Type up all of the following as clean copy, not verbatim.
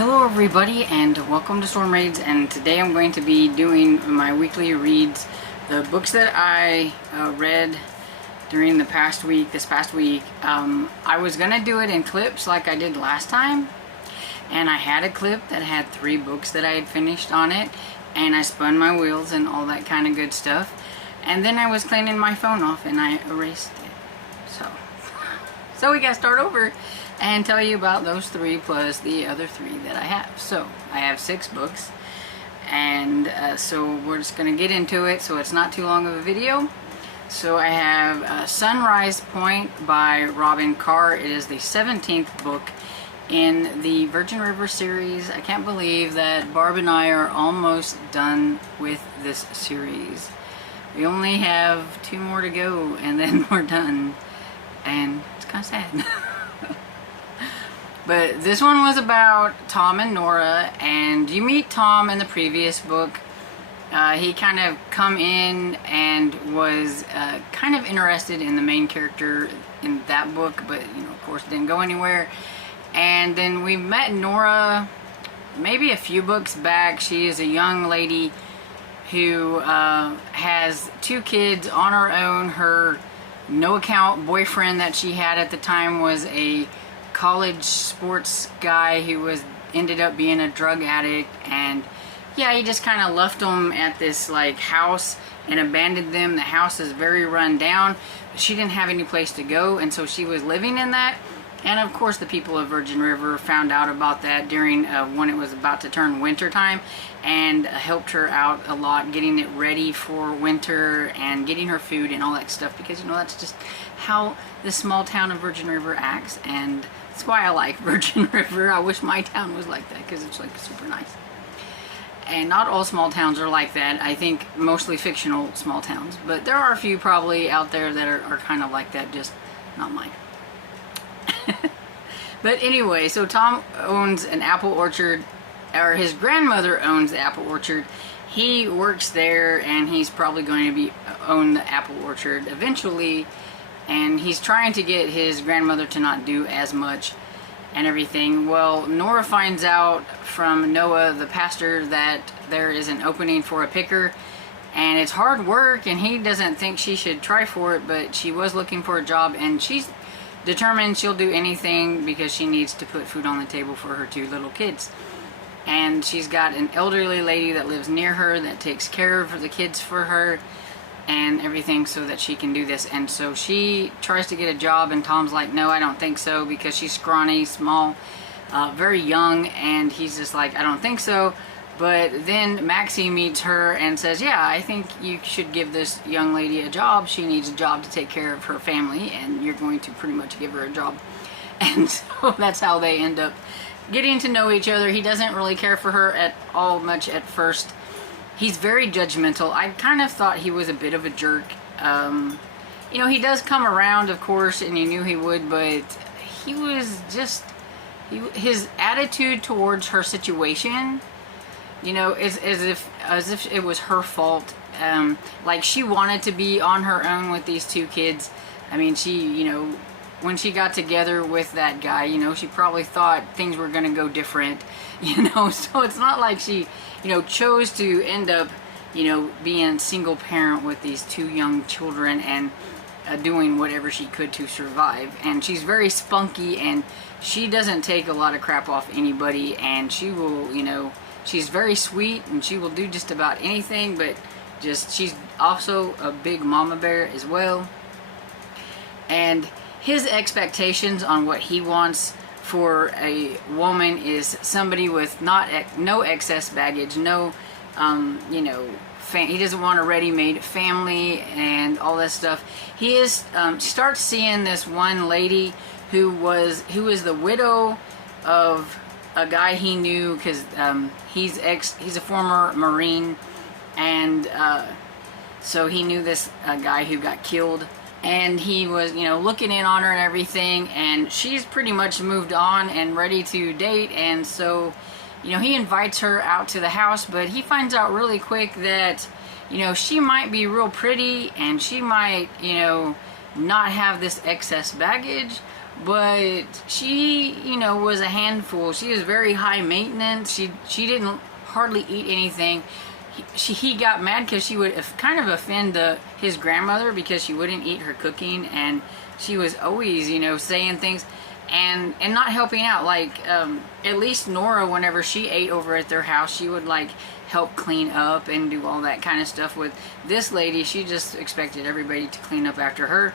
Hello everybody and welcome to Storm Raids, and today I'm going to be doing my weekly reads. The books that I read during this past week, I was going to do it in clips like I did last time, and I had a clip that had 3 books that I had finished on it, and I spun my wheels and all that kind of good stuff, and then I was cleaning my phone off and I erased it. So we got to start over and tell you about those 3 plus the other 3 that I have. So I have 6 books, and so we're just going to get into it so it's not too long of a video. So I have Sunrise Point by Robin Carr. It is the 17th book in the Virgin River series. I can't believe that Barb and I are almost done with this series. We only have 2 more to go and then we're done, and it's kind of sad. But this one was about Tom and Nora, and you meet Tom in the previous book. He kind of come in and was kind of interested in the main character in that book, but of course didn't go anywhere. And then we met Nora maybe a few books back. She is a young lady who has 2 kids on her own. Her no-account boyfriend that she had at the time was a college sports guy who ended up being a drug addict, and yeah, he just kind of left them at this house and abandoned them. The house is very run down, but she didn't have any place to go, and so she was living in that. And of course the people of Virgin River found out about that during when it was about to turn winter time, and helped her out a lot getting it ready for winter and getting her food and all that stuff, because that's just how the small town of Virgin River acts, and that's why I like Virgin River. I wish my town was like that, because it's super nice. And not all small towns are like that. I think mostly fictional small towns, but there are a few probably out there that are kind of like that, just not mine. But anyway, so Tom owns an apple orchard, or his grandmother owns the apple orchard. He works there, and he's probably going to own the apple orchard eventually, and he's trying to get his grandmother to not do as much and everything. Well, Nora finds out from Noah, the pastor, that there is an opening for a picker, and it's hard work, and he doesn't think she should try for it, but she was looking for a job, and she's determined she'll do anything because she needs to put food on the table for her 2 little kids. And she's got an elderly lady that lives near her that takes care of the kids for her and everything so that she can do this. And so she tries to get a job, and Tom's like, no, I don't think so, because she's scrawny, small, very young, and he's just like, I don't think so. But then Maxie meets her and says, yeah, I think you should give this young lady a job. She needs a job to take care of her family, and you're going to pretty much give her a job. And so that's how they end up getting to know each other. He doesn't really care for her at all much at first. He's very judgmental. I kind of thought he was a bit of a jerk. He does come around, of course, and you knew he would, but he was just, his attitude towards her situation, as if it was her fault. Like she wanted to be on her own with these 2 kids. I mean, she, when she got together with that guy, she probably thought things were going to go different, so it's not like she, chose to end up, being single parent with these 2 young children and doing whatever she could to survive. And she's very spunky, and she doesn't take a lot of crap off anybody, and she will, she's very sweet, and she will do just about anything, but she's also a big mama bear as well. And his expectations on what he wants for a woman is somebody with no excess baggage, no, he doesn't want a ready-made family and all that stuff. He starts seeing this one lady who is the widow of a guy he knew, because he's a former Marine, and so he knew this guy who got killed, and he was looking in on her and everything, and she's pretty much moved on and ready to date. And so he invites her out to the house, but he finds out really quick that she might be real pretty, and she might not have this excess baggage, but she, you know, was a handful. She was very high maintenance. She didn't hardly eat anything. He got mad because she would kind of offend his grandmother because she wouldn't eat her cooking, and she was always, you know, saying things and not helping out. Like at least Nora, whenever she ate over at their house, she would like help clean up and do all that kind of stuff. With this lady, she just expected everybody to clean up after her.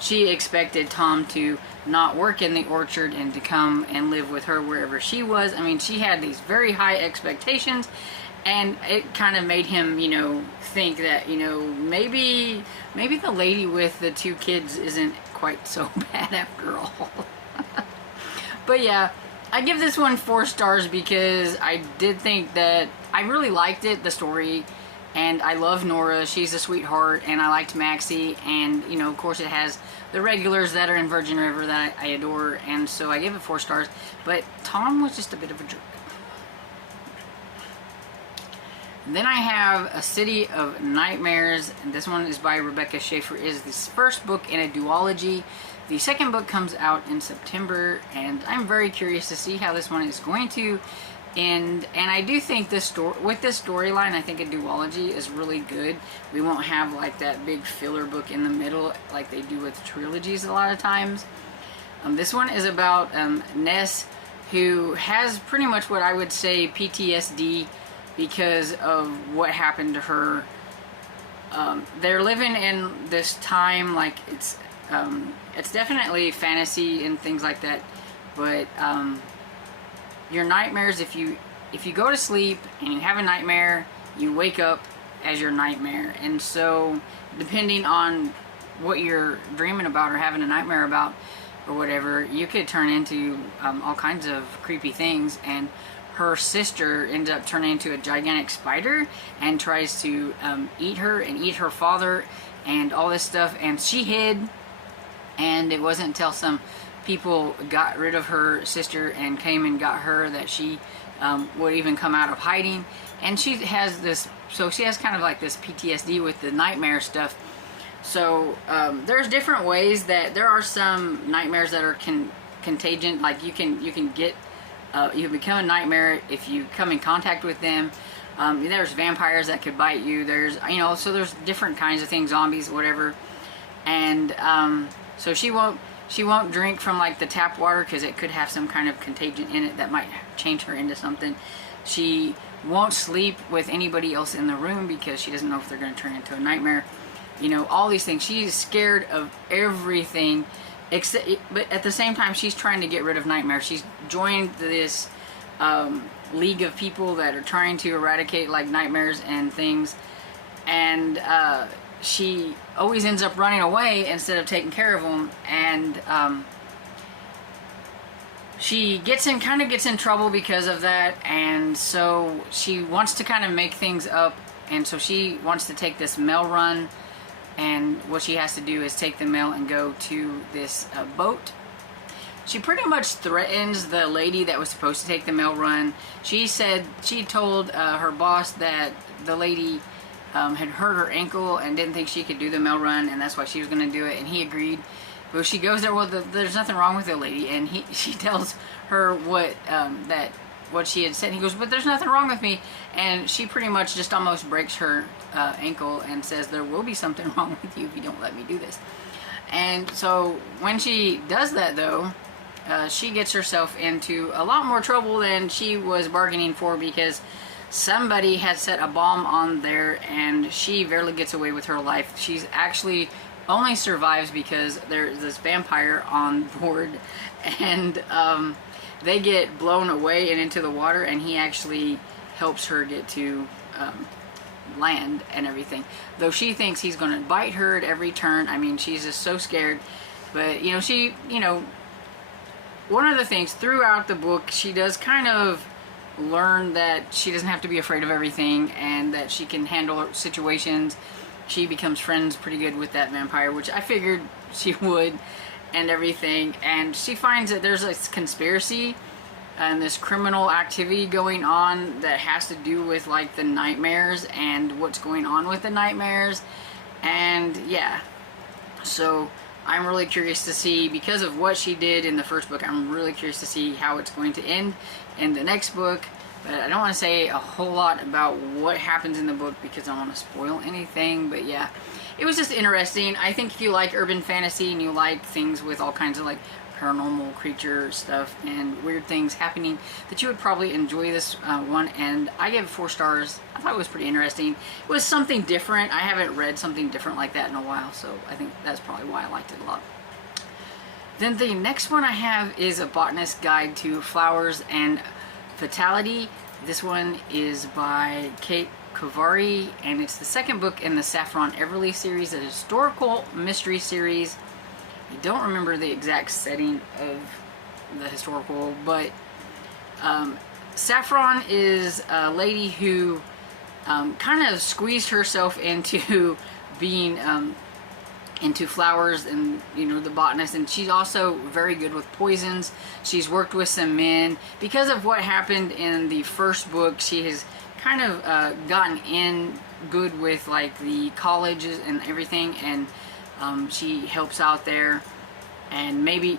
She expected Tom to not work in the orchard and to come and live with her wherever she was. I mean, she had these very high expectations, and it kind of made him, you know, think that, you know, maybe the lady with the 2 kids isn't quite so bad after all. But yeah, I give this one 4 stars because I did think that I really liked it, the story, and I love Nora. She's a sweetheart, and I liked Maxie, and, you know, of course it has the regulars that are in Virgin River that I adore, and so I give it 4 stars, but Tom was just a bit of a jerk. Then I have A City of Nightmares, and this one is by Rebecca Schaeffer. It is this first book in a duology. The second book comes out in September, and I'm very curious to see how this one is going to end. And I do think this with this storyline, I think a duology is really good. We won't have like that big filler book in the middle like they do with trilogies a lot of times. This one is about Ness, who has pretty much what I would say PTSD because of what happened to her. They're living in this time, like it's definitely fantasy and things like that, but your nightmares, if you go to sleep and you have a nightmare, you wake up as your nightmare. And so depending on what you're dreaming about or having a nightmare about or whatever, you could turn into all kinds of creepy things. And her sister ends up turning into a gigantic spider and tries to eat her and eat her father and all this stuff. And she hid, and it wasn't until some people got rid of her sister and came and got her that she would even come out of hiding. And she has this, so she has kind of like this PTSD with the nightmare stuff. So there's different ways that there are some nightmares that are contagion. Like you can get you become a nightmare if you come in contact with them. There's vampires that could bite you. There's, you know, so there's different kinds of things, zombies, whatever. And so she won't drink from like the tap water because it could have some kind of contagion in it that might change her into something. She won't sleep with anybody else in the room because she doesn't know if they're going to turn into a nightmare. You know, all these things. She's scared of everything, except, but at the same time, she's trying to get rid of nightmares. She's joined this league of people that are trying to eradicate like nightmares and things, and she always ends up running away instead of taking care of them. And she kind of gets in trouble because of that, and so she wants to kind of make things up, and so she wants to take this mail run, and what she has to do is take the mail and go to this boat. She pretty much threatens the lady that was supposed to take the mail run. She told her boss that the lady had hurt her ankle and didn't think she could do the mail run, and that's why she was going to do it, and he agreed. But she goes there, well, there's nothing wrong with the lady, and she tells her what she had said. He goes, but there's nothing wrong with me, and she pretty much just almost breaks her ankle and says, there will be something wrong with you if you don't let me do this. And so when she does that, though, she gets herself into a lot more trouble than she was bargaining for, because somebody had set a bomb on there, and she barely gets away with her life. She's actually only survives because there's this vampire on board, and they get blown away and into the water, and he actually helps her get to land and everything. Though she thinks he's going to bite her at every turn. I mean, she's just so scared. But, one of the things throughout the book, she does kind of learn that she doesn't have to be afraid of everything, and that she can handle situations. She becomes friends pretty good with that vampire, which I figured she would, and everything. And she finds that there's a conspiracy and this criminal activity going on that has to do with like the nightmares and what's going on with the nightmares. And yeah, so I'm really curious to see, because of what she did in the first book, I'm really curious to see how it's going to end in the next book. But I don't want to say a whole lot about what happens in the book because I don't want to spoil anything. But yeah, it was just interesting. I think if you like urban fantasy and you like things with all kinds of like paranormal creature stuff and weird things happening, that you would probably enjoy this one. And I gave it 4 stars. I thought it was pretty interesting. It was something different. I haven't read something different like that in a while, so I think that's probably why I liked it a lot. Then the next one I have is A Botanist's Guide to Flowers and Fatality. This one is by Kate Kovari, and it's the second book in the Saffron Everly series, a historical mystery series. I don't remember the exact setting of the historical, but Saffron is a lady who kind of squeezed herself into being into flowers and, you know, the botanist, and she's also very good with poisons. She's worked with some men. Because of what happened in the first book, she has kind of gotten in good with like the colleges and everything, and she helps out there, and maybe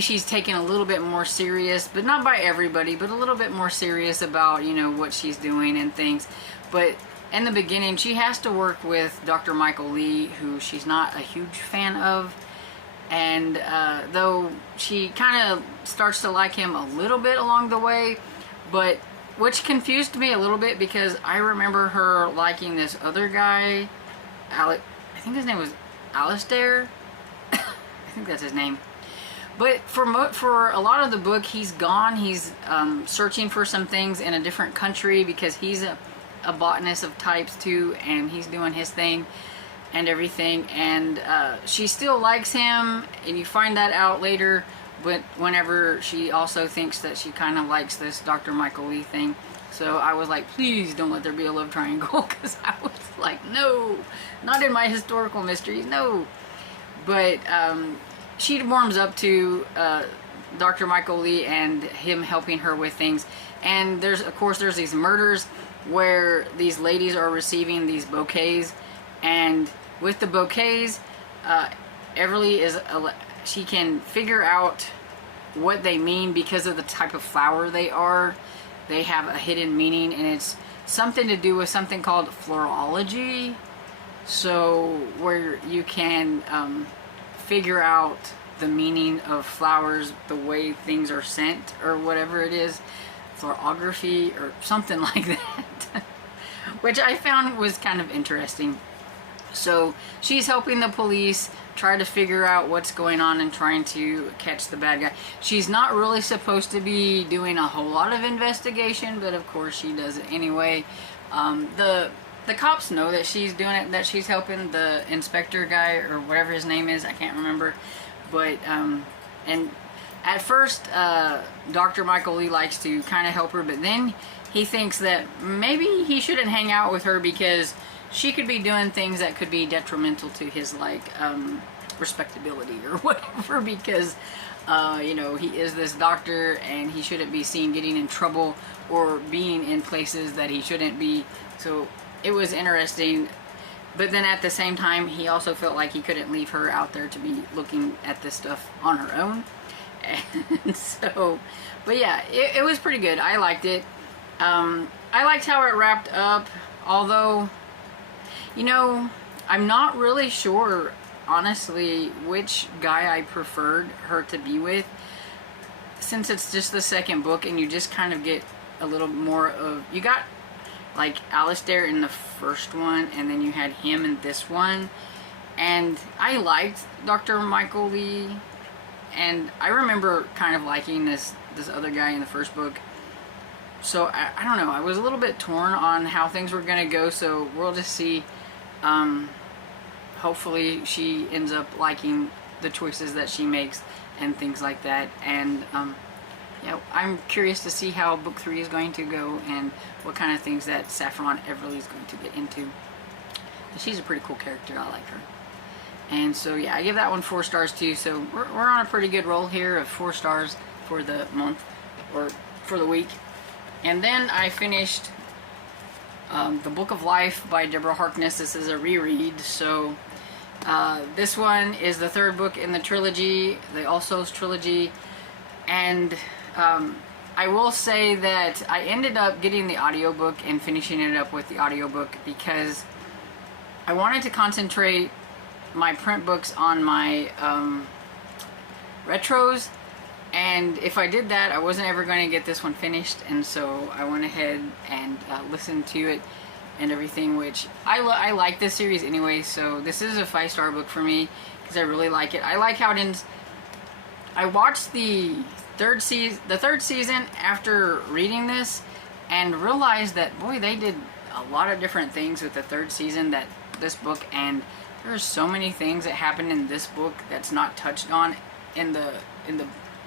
she's taken a little bit more serious, but not by everybody, but a little bit more serious about, you know, what she's doing and things. But in the beginning, she has to work with Dr. Michael Lee, who she's not a huge fan of, and though she kind of starts to like him a little bit along the way, but which confused me a little bit because I remember her liking this other guy, I think his name was Alistair. I think that's his name. But for a lot of the book, he's gone. He's searching for some things in a different country because he's a botanist of types too, and he's doing his thing and everything. And she still likes him, and you find that out later. But whenever she also thinks that she kind of likes this Dr. Michael Lee thing. So I was like, please don't let there be a love triangle, because I was like, no, not in my historical mysteries, no. But she warms up to Dr. Michael Lee and him helping her with things. And there's, of course, there's these murders where these ladies are receiving these bouquets, and with the bouquets, Everly is she can figure out what they mean because of the type of flower they are. They have a hidden meaning, and it's something to do with something called florology. So where you can figure out the meaning of flowers, the way things are sent, or whatever it is, florography or something like that, which I found was kind of interesting. So she's helping the police try to figure out what's going on and trying to catch the bad guy. She's not really supposed to be doing a whole lot of investigation, but of course she does it anyway. The cops know that she's doing it, that she's helping the inspector guy or whatever his name is, I can't remember. But and at first Dr. Michael Lee likes to kind of help her, but then he thinks that maybe he shouldn't hang out with her because she could be doing things that could be detrimental to his like respectability or whatever, because you know, he is this doctor and he shouldn't be seen getting in trouble or being in places that he shouldn't be. So it was interesting, but then at the same time he also felt like he couldn't leave her out there to be looking at this stuff on her own. And so, but yeah, it was pretty good. I liked it. I liked how it wrapped up, although, you know, I'm not really sure, honestly, which guy I preferred her to be with, since it's just the second book and you just kind of get a little more of, you got like Alistair in the first one and then you had him in this one, and I liked Dr. Michael Lee, and I remember kind of liking this other guy in the first book. So I don't know, I was a little bit torn on how things were gonna go, so we'll just see. Hopefully she ends up liking the choices that she makes and things like that. And yeah, I'm curious to see how book 3 is going to go and what kind of things that Saffron Everly is going to get into. She's a pretty cool character. I like her. And so yeah, I give that one 4 stars too. So we're on a pretty good roll here of 4 stars for the month or for the week. And then I finished The Book of Life by Deborah Harkness. This is a reread, so This one is the third book in the trilogy, the All Souls trilogy, and I will say that I ended up getting the audiobook and finishing it up with the audiobook because I wanted to concentrate my print books on my retros, and if I did that I wasn't ever going to get this one finished, and so I went ahead and listened to it and everything, which I like this series anyway, so this is a 5-star book for me because I really like it. I like how it ends. I watched the third season after reading this and realized that, boy, they did a lot of different things with the third season, that this book, and there's so many things that happen in this book that's not touched on in the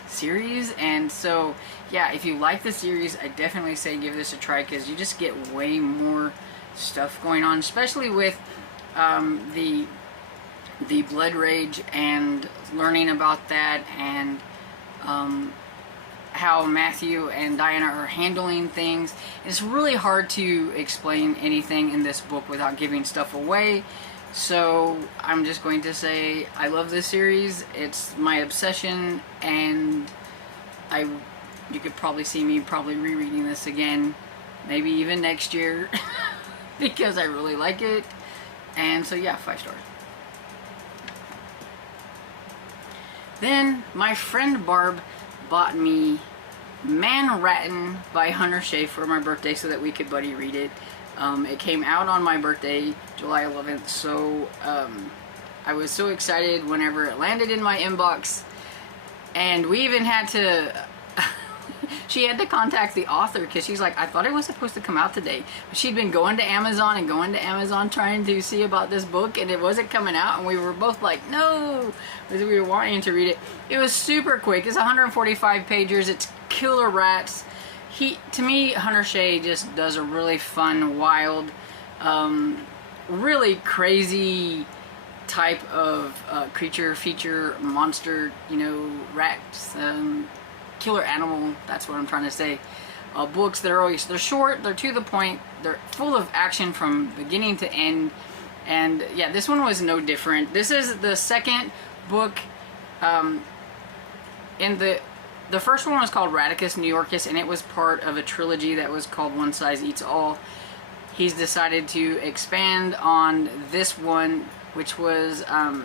series. And so yeah, if you like the series, I definitely say give this a try because you just get way more stuff going on, especially with the blood rage and learning about that, and how Matthew and Diana are handling things. It's really hard to explain anything in this book without giving stuff away, so I'm just going to say I love this series. It's my obsession, and you could probably see me rereading this again, maybe even next year because I really like it. And so yeah, 5 stars. Then my friend Barb bought me Man Rattin' by Hunter Shea for my birthday so that we could buddy read it. It came out on my birthday, July 11th, so I was so excited whenever it landed in my inbox, and we even had to she had to contact the author because she's like, I thought it was supposed to come out today, but she'd been going to Amazon trying to see about this book, and it wasn't coming out, and we were both like, no, because we were wanting to read it. It was super quick. It's 145 pages. It's killer rats. To me, Hunter Shea just does a really fun, wild, really crazy type of creature, feature, monster, rats, killer animal, that's what I'm trying to say. Books that are they're short, they're to the point, they're full of action from beginning to end, and yeah, this one was no different. This is the second book in the first one was called Radicus New Yorkus, and it was part of a trilogy that was called One Size Eats All. He's decided to expand on this one, which was, I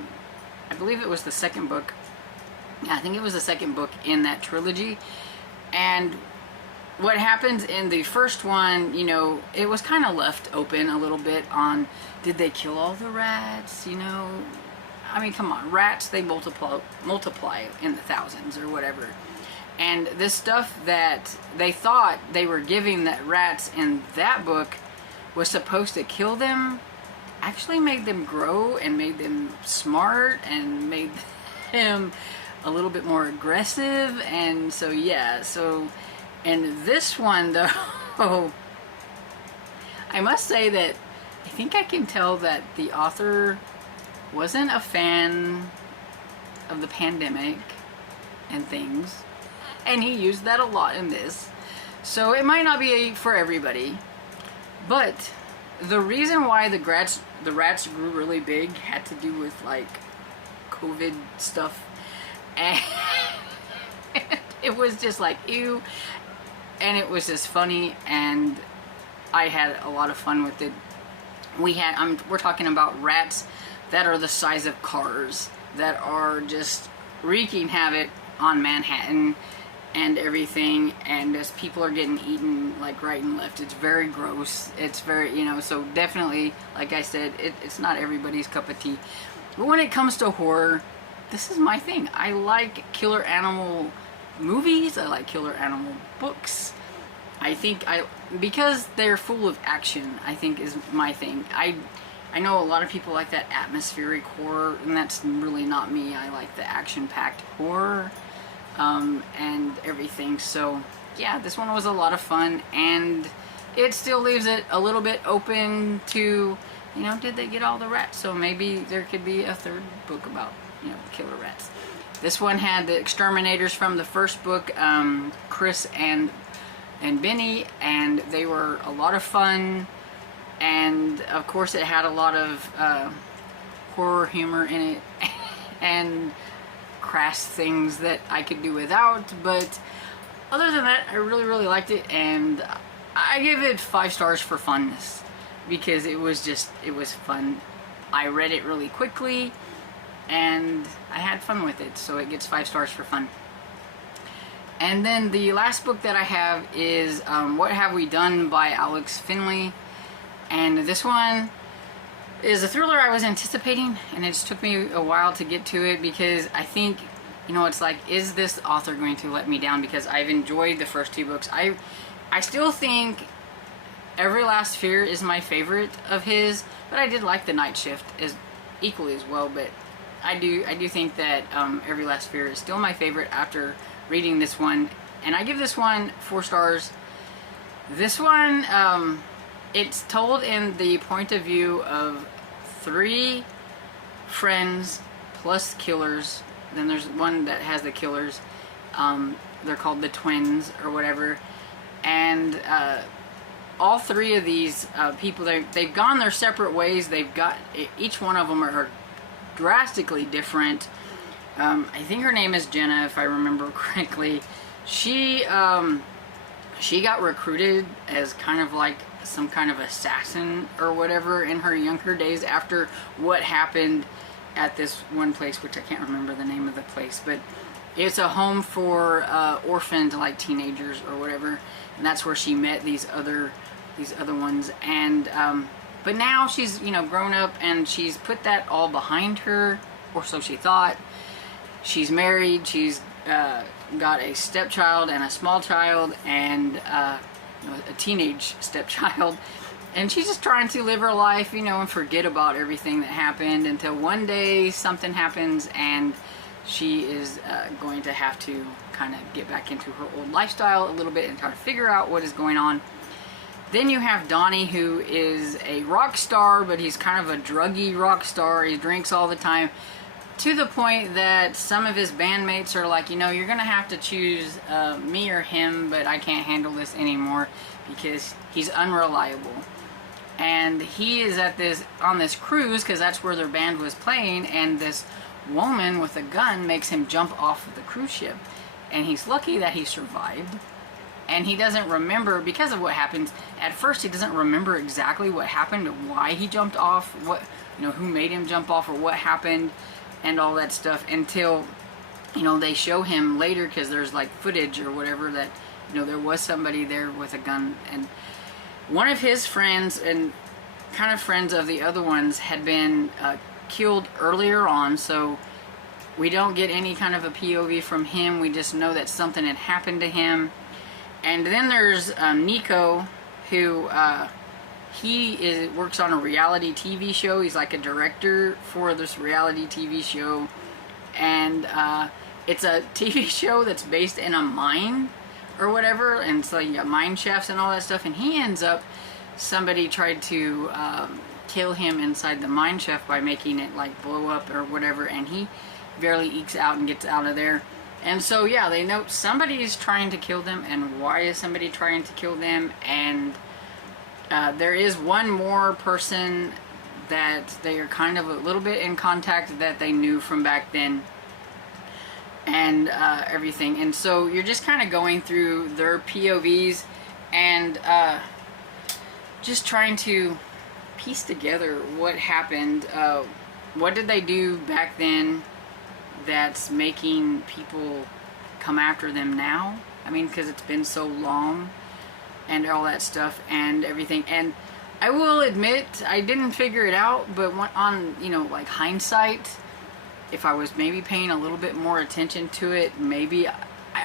believe it was the second book. Yeah, I think it was the second book in that trilogy. And what happens in the first one, it was kind of left open a little bit on, did they kill all the rats, I mean, come on, rats, they multiply in the thousands or whatever. And this stuff that they thought they were giving that rats in that book was supposed to kill them actually made them grow and made them smart and made them a little bit more aggressive. And so yeah, and this one though, I must say that I think I can tell that the author wasn't a fan of the pandemic and things, and he used that a lot in this, so it might not be for everybody. But the reason why the rats grew really big had to do with like COVID stuff, and it was just like ew, and it was just funny, and I had a lot of fun with it. We're talking about rats that are the size of cars, that are just wreaking havoc on Manhattan and everything, and as people are getting eaten like right and left. It's very gross. It's very, so definitely, like I said, it's not everybody's cup of tea. But when it comes to horror, this is my thing. I like killer animal movies. I like killer animal books. I think because they're full of action, I think is my thing. I know a lot of people like that atmospheric horror, and that's really not me. I like the action-packed horror and everything. So yeah, this one was a lot of fun, and it still leaves it a little bit open to, did they get all the rats? So maybe there could be a third book about, killer rats. This one had the exterminators from the first book, Chris and Benny, and they were a lot of fun. And of course it had a lot of horror humor in it and crass things that I could do without, but other than that, I really, really liked it, and I give it 5 stars for funness, because it was fun. I read it really quickly, and I had fun with it, so it gets 5 stars for fun. And then the last book that I have is What Have We Done by Alex Finley, and this one is a thriller I was anticipating, and it just took me a while to get to it, because I think, you know, it's like, is this author going to let me down? Because I've enjoyed the first 2 books. I still think Every Last Fear is my favorite of his, but I did like The Night Shift as equally as well. But I do think that Every Last Fear is still my favorite after reading this one, and I give this one 4 stars. This one, it's told in the point of view of 3 friends plus killers. Then there's one that has the killers. They're called the twins or whatever. And all 3 of these people, they've gone their separate ways. They've got, each one of them are drastically different. I think her name is Jenna, if I remember correctly. She got recruited as kind of like some kind of assassin or whatever in her younger days after what happened at this one place, which I can't remember the name of the place, but it's a home for orphaned, like, teenagers or whatever, and that's where she met these other ones. And but now she's, you know, grown up, and she's put that all behind her, or so she thought. She's married. She's got a stepchild and a small child, and a teenage stepchild, and she's just trying to live her life, you know, and forget about everything that happened, until one day something happens, and she is going to have to kind of get back into her old lifestyle a little bit and try to figure out what is going on. Then you have Donnie, who is a rock star, but he's kind of a druggy rock star. He drinks all the time, to the point that some of his bandmates are like, you know, you're gonna have to choose me or him, but I can't handle this anymore because he's unreliable. And he is on this cruise, because that's where their band was playing, and this woman with a gun makes him jump off of the cruise ship, and he's lucky that he survived. And he doesn't remember, because of what happens at first, he doesn't remember exactly what happened, or why he jumped off, what, you know, who made him jump off, or what happened, and all that stuff, until, you know, they show him later, because there's like footage or whatever that, you know, there was somebody there with a gun, and one of his friends, and kind of friends of the other ones, had been killed earlier on, so we don't get any kind of a POV from him. We just know that something had happened to him. And then there's Nico, who works on a reality TV show. He's like a director for this reality TV show, and it's a TV show that's based in a mine or whatever, and it's like, you got mine shafts and all that stuff, and he ends up, somebody tried to kill him inside the mine shaft by making it like blow up or whatever, and he barely ekes out and gets out of there. And so, yeah, they know somebody's trying to kill them, and why is somebody trying to kill them? And there is one more person that they are kind of a little bit in contact, that they knew from back then, and everything. And so you're just kind of going through their POVs and just trying to piece together what happened. What did they do back then that's making people come after them now? I mean, because it's been so long, and all that stuff and everything. And I will admit, I didn't figure it out, but on, you know, like, hindsight, if I was maybe paying a little bit more attention to it, maybe, I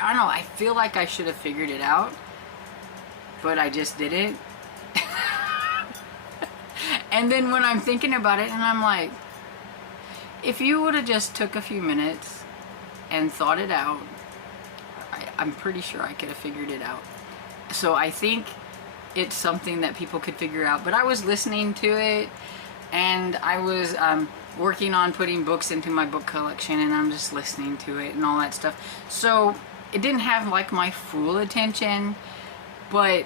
don't know, I feel like I should have figured it out, but I just didn't. And then when I'm thinking about it, and I'm like, if you would have just took a few minutes and thought it out, I'm pretty sure I could have figured it out. So I think it's something that people could figure out. But I was listening to it, and I was working on putting books into my book collection, and I'm just listening to it and all that stuff. So it didn't have like my full attention, but,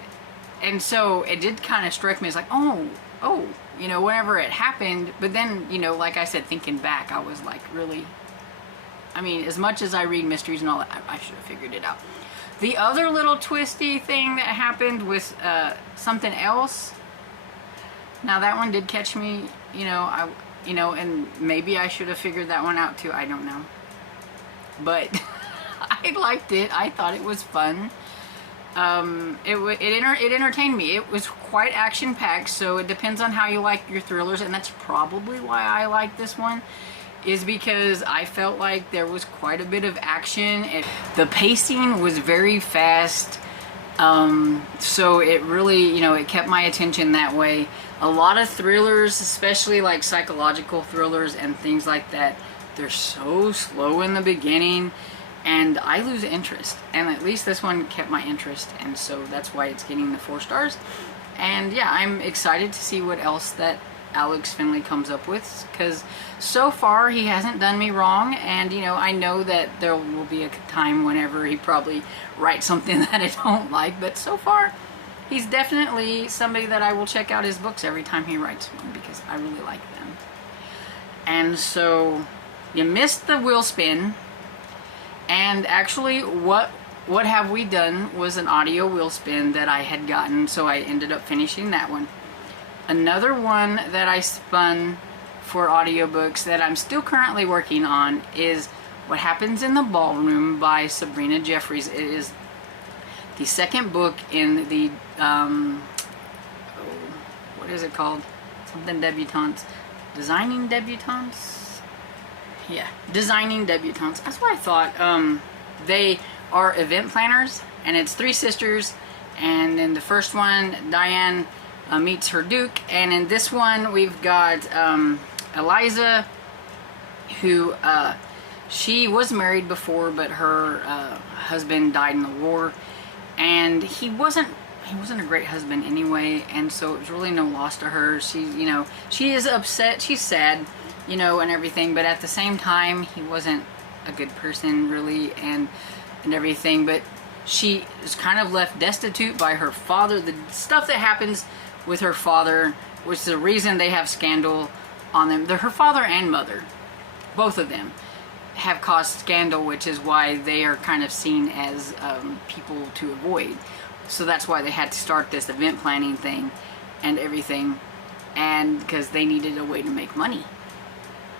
and so it did kind of strike me as like, oh, you know, whenever it happened. But then, you know, like I said, thinking back, I was like, really, I mean, as much as I read mysteries and all that, I should have figured it out. The other little twisty thing that happened was something else. Now that one did catch me, you know, and maybe I should have figured that one out too. I don't know, but I liked it. I thought it was fun. It entertained me. It was quite action-packed, so it depends on how you like your thrillers, and that's probably why I like this one, is because I felt like there was quite a bit of action. The pacing was very fast, so it really, you know, it kept my attention that way. A lot of thrillers, especially like psychological thrillers and things like that, they're so slow in the beginning, and I lose interest. And at least this one kept my interest, and so that's why it's getting the 4 stars. And yeah, I'm excited to see what else that Alex Finley comes up with, because so far he hasn't done me wrong. And you know, I know that there will be a time whenever he probably writes something that I don't like, but so far he's definitely somebody that I will check out his books every time he writes one, because I really like them. And so you missed the wheel spin, and actually what have we done was an audio wheel spin that I had gotten, so I ended up finishing that one. Another one that I spun for audiobooks that I'm still currently working on is What Happens in the Ballroom by Sabrina Jeffries. It is the second book in the what is it called? Something debutantes. Designing debutantes? Yeah, Designing Debutantes. That's what I thought. They are event planners, and it's 3 sisters, and in the first one, Diane meets her Duke, and in this one we've got Eliza, who she was married before, but her husband died in the war, and he wasn't a great husband anyway, and so it was really no loss to her. She, you know, she is upset, she's sad, you know, and everything, but at the same time he wasn't a good person really, and everything. But she is kind of left destitute by her father. The stuff that happens with her father, which is the reason they have scandal on them. Her father and mother, both of them, have caused scandal, which is why they are kind of seen as people to avoid. So that's why they had to start this event planning thing and everything, and because they needed a way to make money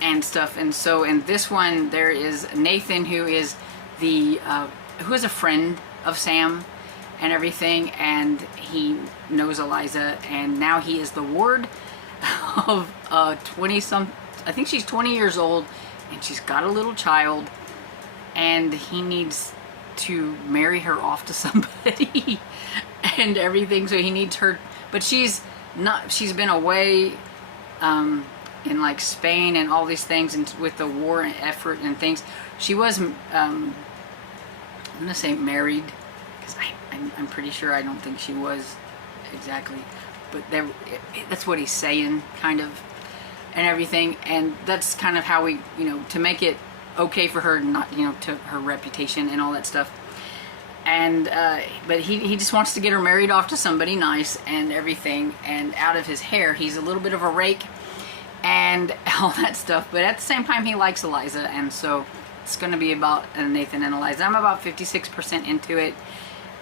and stuff. And so in this one, there is Nathan, who is a friend of Sam and everything, and he knows Eliza, and now he is the ward of 20-some, I think she's 20 years old, and she's got a little child, and he needs to marry her off to somebody and everything, so he needs her, but she's been away in like Spain and all these things, and with the war effort and things. She was I'm gonna say married, because I'm pretty sure, I don't think she was exactly, but that's what he's saying, kind of, and everything. And that's kind of how we, you know, to make it okay for her, not, you know, to her reputation and all that stuff. And but he just wants to get her married off to somebody nice and everything, and out of his hair, he's a little bit of a rake and all that stuff, but at the same time he likes Eliza, and so it's going to be about Nathan and Eliza. I'm about 56% into it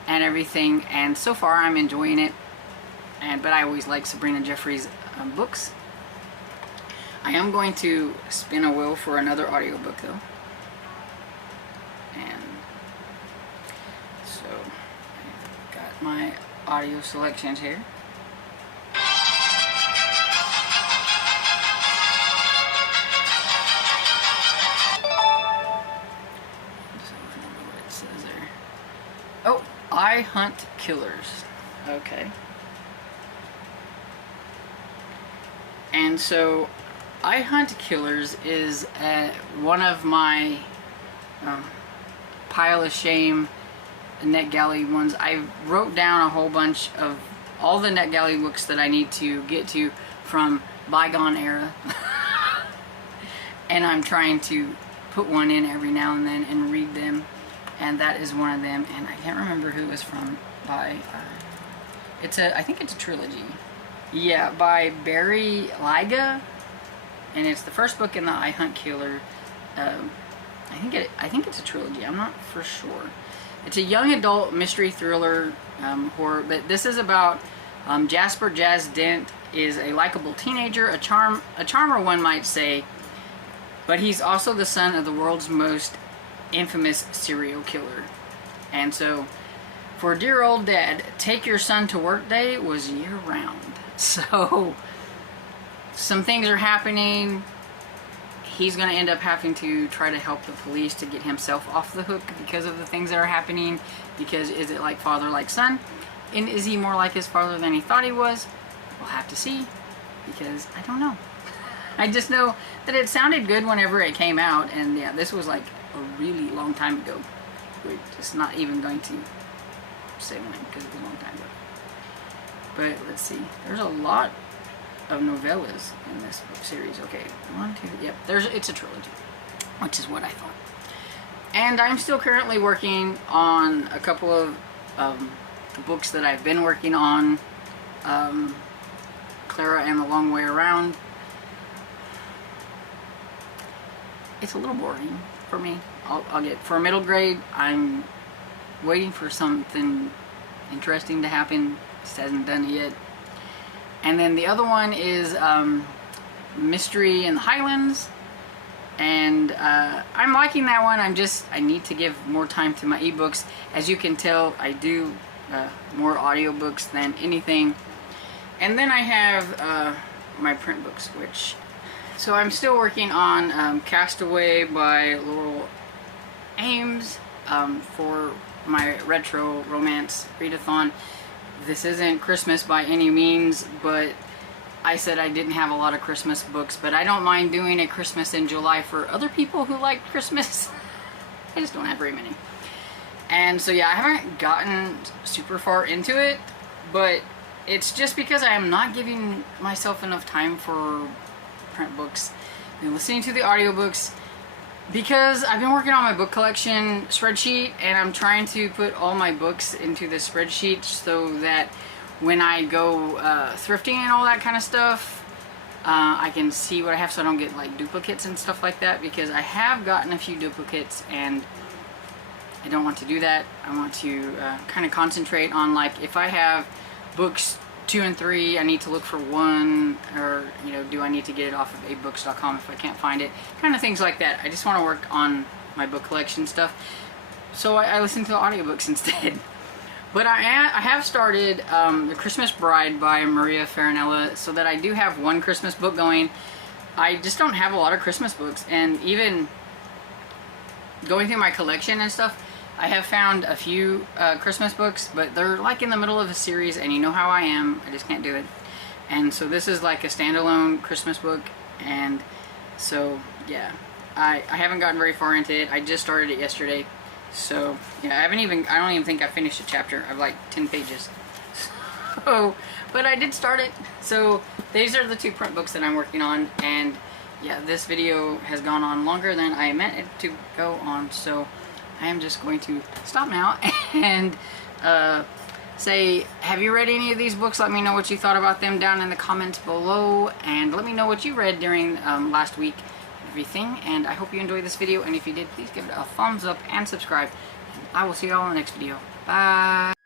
and everything, and so far I'm enjoying it. But I always like Sabrina Jeffries' books. I am going to spin a wheel for another audiobook though. And so I've got my audio selections here. Oh, I Hunt Killers. Okay. And so, I Hunt Killers is one of my pile of shame NetGalley ones. I wrote down a whole bunch of all the NetGalley books that I need to get to from bygone era. And I'm trying to put one in every now and then and read them. And that is one of them, and I can't remember who it was from. By I think it's a trilogy. Yeah, by Barry Lyga, and it's the first book in the I Hunt Killer. I think it's a trilogy. I'm not for sure. It's a young adult mystery thriller horror, but this is about Jasper Jazz Dent is a likable teenager, a charmer one might say, but he's also the son of the world's most infamous serial killer. And so, for dear old dad, take your son to work day was year round. So, some things are happening. He's going to end up having to try to help the police to get himself off the hook because of the things that are happening. Because is it like father, like son? And is he more like his father than he thought he was? We'll have to see, because I don't know. I just know that it sounded good whenever it came out, and yeah, this was like a really long time ago. We're just not even going to say when, because it was a long time ago. But let's see, there's a lot of novellas in this book series. Okay, 1, 2, yep, it's a trilogy, which is what I thought. And I'm still currently working on a couple of the books that I've been working on. Clara and the Long Way Around. It's a little boring for me. I'll get, for middle grade, I'm waiting for something interesting to happen. Just hasn't done it yet. And then the other one is Mystery in the Highlands. And I'm liking that one. I need to give more time to my ebooks. As you can tell, I do more audiobooks than anything. And then I have my print books, which... So I'm still working on Castaway by Laurel Ames for my retro romance readathon. This isn't Christmas by any means, but I said I didn't have a lot of Christmas books, but I don't mind doing a Christmas in July for other people who like Christmas. I just don't have very many. And so yeah, I haven't gotten super far into it, but it's just because I am not giving myself enough time for print books and listening to the audiobooks, because I've been working on my book collection spreadsheet, and I'm trying to put all my books into the spreadsheet so that when I go thrifting and all that kind of stuff, I can see what I have so I don't get like duplicates and stuff like that, because I have gotten a few duplicates and I don't want to do that. I want to kind of concentrate on, like, if I have books 2 and 3, I need to look for 1, or, you know, do I need to get it off of abooks.com if I can't find it, kind of things like that. I just want to work on my book collection stuff, so I listen to the audiobooks instead. But I have started The Christmas Bride by Maria Farinella, so that I do have one Christmas book going. I just don't have a lot of Christmas books, and even going through my collection and stuff, I have found a few Christmas books, but they're like in the middle of a series, and you know how I am, I just can't do it. And so this is like a standalone Christmas book, and so yeah, I haven't gotten very far into it. I just started it yesterday, so yeah, I don't even think I finished a chapter. I have like 10 pages. So, but I did start it. So these are the 2 print books that I'm working on, and yeah, this video has gone on longer than I meant it to go on, so I am just going to stop now and say, have you read any of these books? Let me know what you thought about them down in the comments below, and let me know what you read during last week, everything. And I hope you enjoyed this video, and if you did, please give it a thumbs up and subscribe. And I will see you all in the next video. Bye!